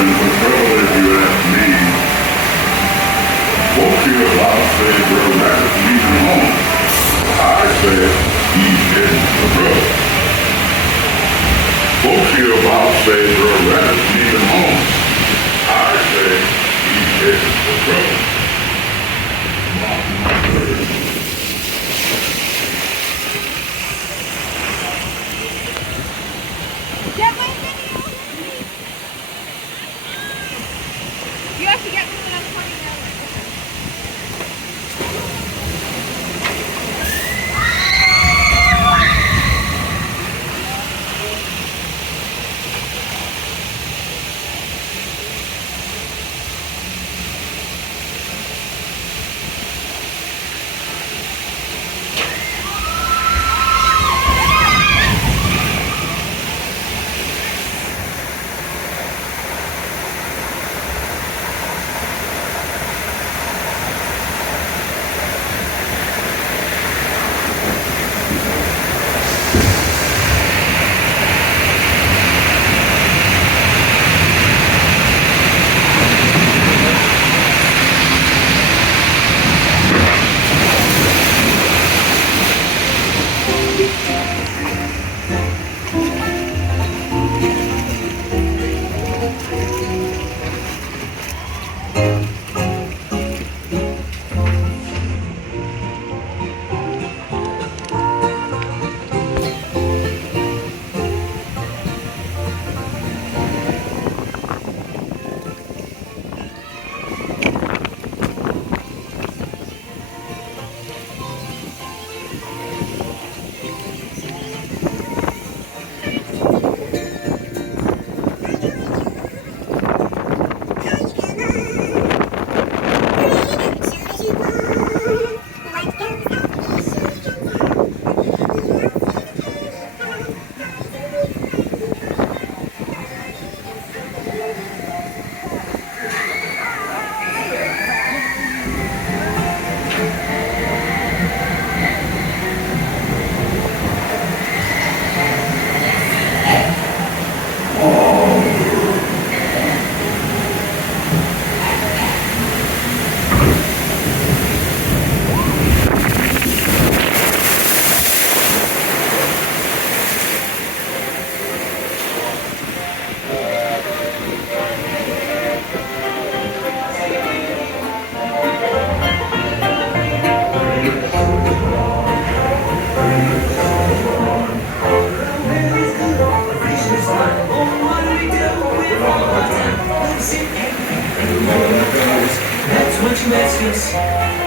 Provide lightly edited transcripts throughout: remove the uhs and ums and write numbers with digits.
in for trouble if you ask me. Folks here about said Brother Rabbit's leaving home. I said he's heading for trouble. Folks here about said Brother Rabbit's leaving home. I said he's heading for trouble. Get my video! You have to get me when I'm pointing out.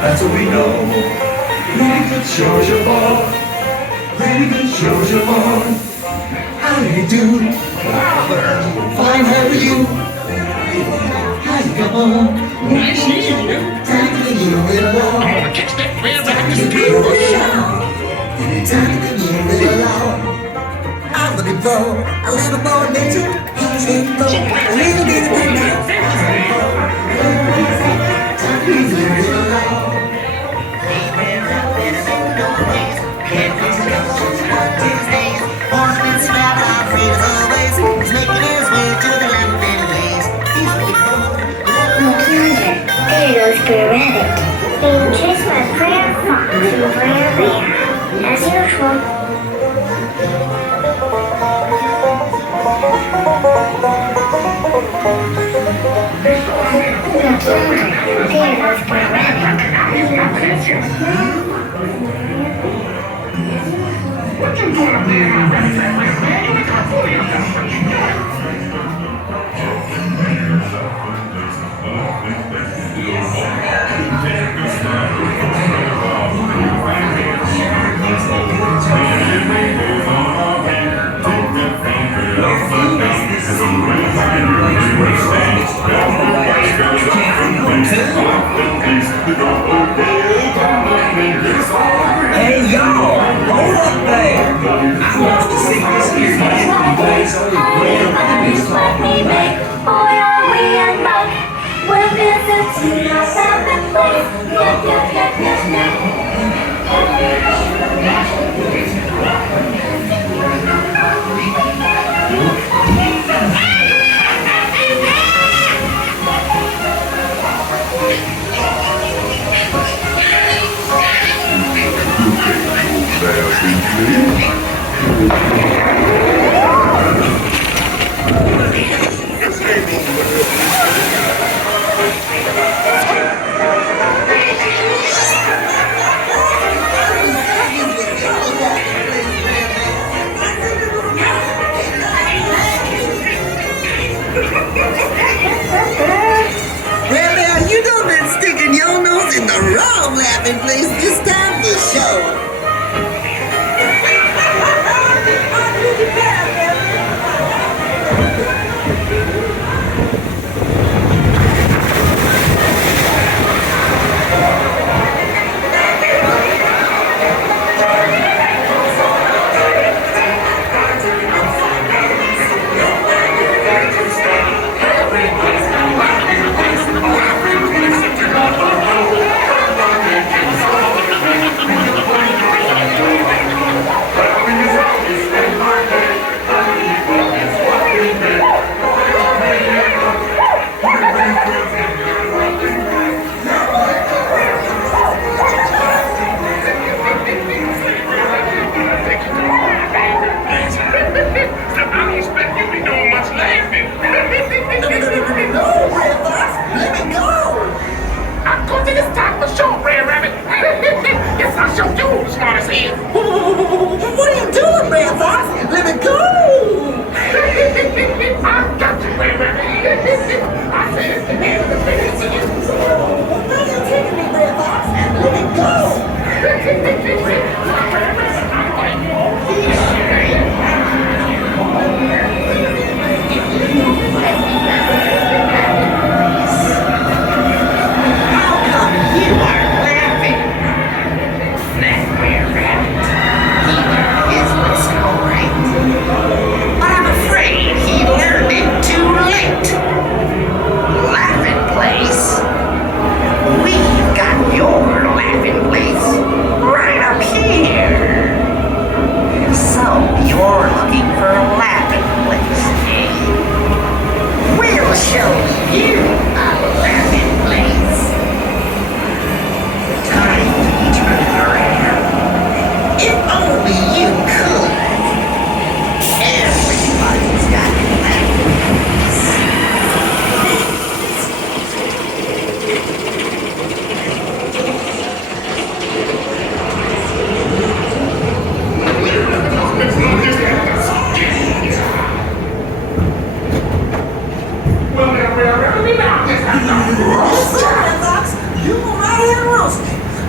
That's what we know. Really good shows your ball. Really good shows your ball. How do you do? Fine, how are you? How you come on? Nice meeting you. Time to you it all. I'm gonna catch that man back in You the be street. the show. Time to you it all. I'm looking for a little more nature. Easy flow. A little bit of midnight. Time to you it all. Sporadic, being chased by Prayer Fox and Prayer Bear, as usual. No longer, Theodore Hey y'all, hold up there! I want to see this here man plays on the Well, now, you done been sticking your nose in the wrong laughing place this time for sure.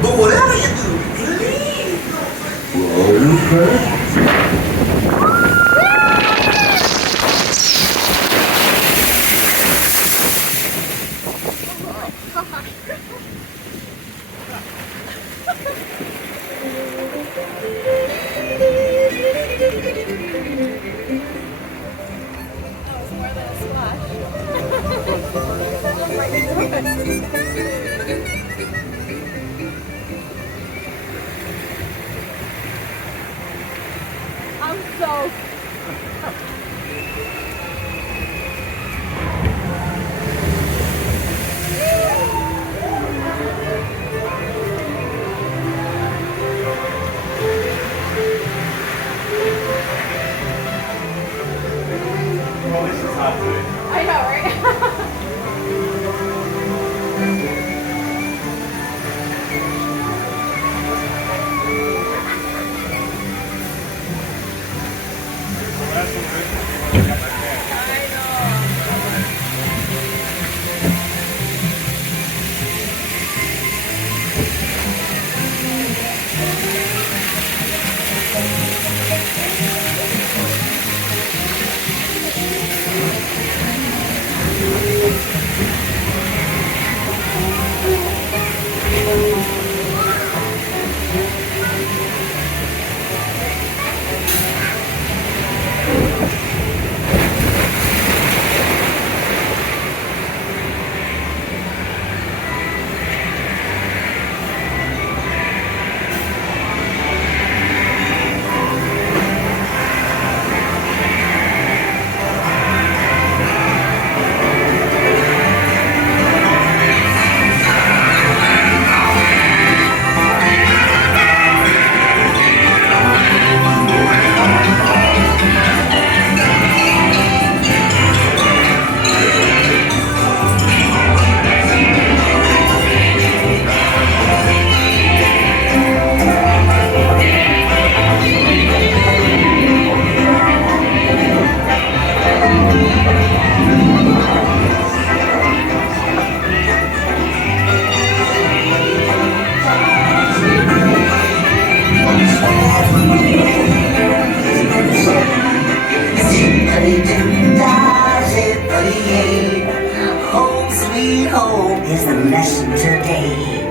But whatever you do, please That was more than a splash. Right into it. sweet home is the lesson today.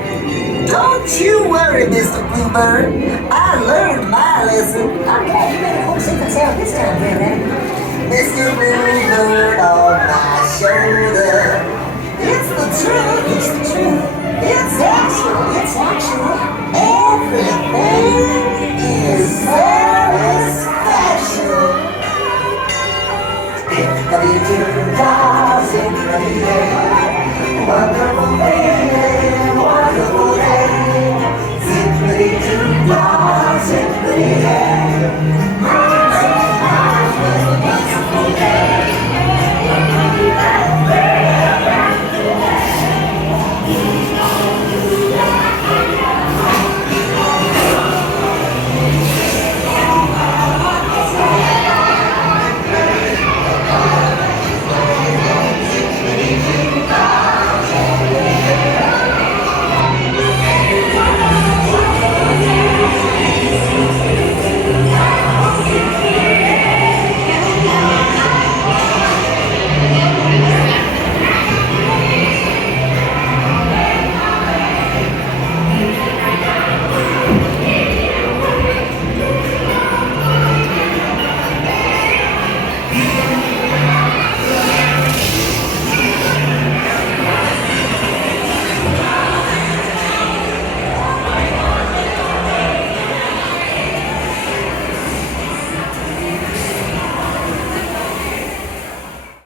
Don't you worry, Mr. Bluebird. I learned my lesson. Okay, you better hope she can tell this time, Granddaddy. Mr. Bluebird on my shoulder. It's the truth. It's the truth. It's actual. It's actual. Everything is satisfaction. Dolls in the air. Wonderful feeling, wonderful day. Simply two dolls in the air.